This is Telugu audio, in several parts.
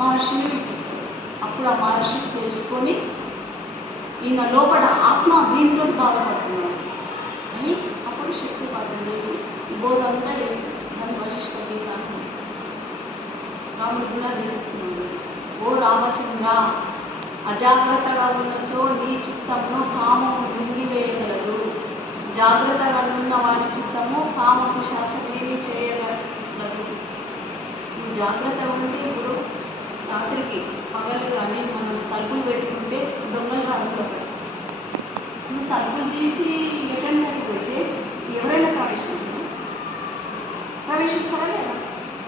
మహర్షిని పిలిపిస్తాడు. అప్పుడు ఆ మహర్షి తెలుసుకొని ఈయన లోపల ఆత్మ దీంతో బాధపడుతున్నాడు అని అప్పుడు శక్తిపాతం చేసి ఈ బోధ అంతా చేస్తుంది. దాన్ని వశిష్ఠ గీత అంటుంది. రాముడు కూడా అదే చెప్తున్నాడు. ఓ రామచంద్ర, అజాగ్రత్తగా ఉన్నచో నీ చిత్తమును కామము మింగివేయగలదు. జాగ్రత్తగా ఉన్న వాడి చిత్తము కామము శాసనేమి చేయగలదు. నువ్వు జాగ్రత్తగా ఉంటే ఇప్పుడు రాత్రికి పగలు కానీ మనం తలుపులు పెట్టుకుంటే దొంగలు రాకుండా నువ్వు తలుపులు తీసి ఎటైనా పోతే ఎవరైనా ప్రవేశిస్తారా లేదా?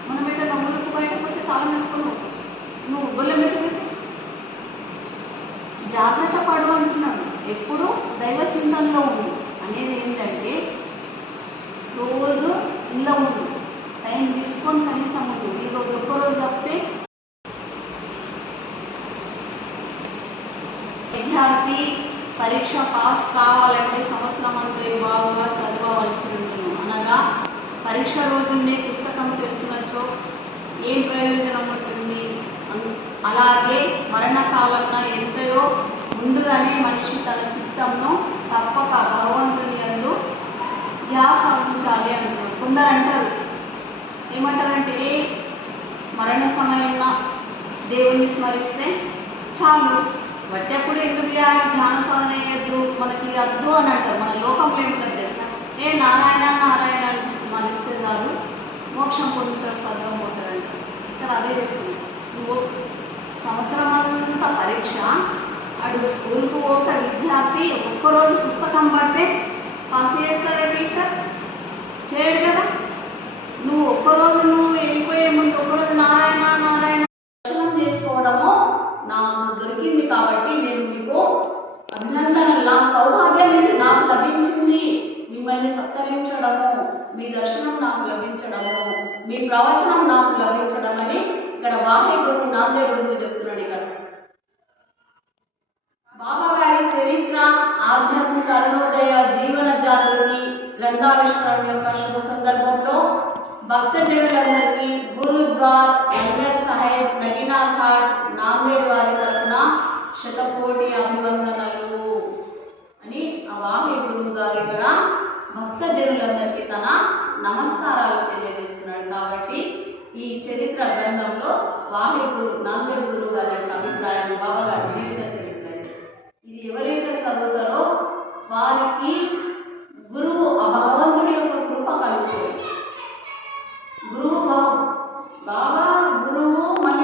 మనం ఎట్లా ములుకు బయటపోతే తాళం వేసుకోను. నువ్వు గొల్లెం పెట్టుకుంటే జాగ్రత్త పడు అంటున్నాను. ఎప్పుడు దైవ చింతనలో ఉండు అనేది ఏంటంటే రోజు ఇంట్లో ఉండు, టైం తీసుకొని కనీసం ఉండు. ఈరోజు ఒక్కరోజు తప్పితే విద్యార్థి పరీక్ష పాస్ కావాలంటే సంవత్సరం అంతా బాగా చదవవలసి ఉంటుంది. అనగా పరీక్ష రోజునే పుస్తకం తెరిచినచో ఏం ప్రయోజనం ఉంటుంది? అలాగే మరణకాలంలో ఎంతయో ముందుగానే మనిషి తన చిత్తంను తప్పక భగవంతుని యందు ధ్యాస ఉంచాలి అంటారు. కొందరు అంటారు, ఏమంటారంటే మరణ సమయంలో దేవుణ్ణి స్మరిస్తే చాలు, వట్టెప్పుడు ఎందుకు ధ్యాన సాధన చేయద్దు, మనకి అద్దు అని అంటారు. మన లోకంలో ఏమిటో తెలుసా, నారాయణ నారాయణ అని స్మరిస్తే చాలు మోక్షం పొందుతాడు, స్వర్గం పోతాడంటారు. ఇక్కడ అదే చెప్తుంది. నువ్వు సంవత్సరం అంతా పరీక్ష, అటు స్కూల్కు ఒక విద్యార్థి ఒక్కరోజు పుస్తకం పడితే పాస్ చేస్తాడా టీచర్? చేయడు కదా. నువ్వు ఒక్కరోజు నువ్వు వెళ్ళిపోయే ముందు ఒక్కరోజు నారాయణ నారాయణ దర్శనం చేసుకోవడము నాకు దొరికింది కాబట్టి నేను మీకు అభినందనలు, నా సౌభాగ్యం నాకు లభించింది, మిమ్మల్ని సత్కరించడము, మీ దర్శనం నాకు లభించడము, మీ ప్రవచనం నాకు లభించడం అని ఇక్కడ వాహే గురువు నాందేడ్ గురువు చెప్తున్నాడు. ఇక్కడ బాబా గారి చరిత్ర, ఆధ్యాత్మిక అరుణోదయ, జీవన జాగృతి గ్రంథావిష్కరణ యొక్క శుభ సందర్భంలో భక్తజనులందరికీ గురుద్వార్ లంగర్ సాహెబ్ నగీనా ఘాట్ నాందేడ్ వారి తరఫున శతకోటి అభివందనలు అని ఆ వాహే గురువు గారు ఇక్కడ భక్తజనులందరికీ తన నమస్కారాలు తెలియజేస్తున్నాడు. కాబట్టి ఈ చరిత్ర గ్రంథంలో వాహే గురు నాందేడ్ గురువు గారి యొక్క అభిప్రాయం, బాబా గారి జీవిత చరిత్ర ఇది ఎవరైతే చదువుతారో వారికి గురువు ఆ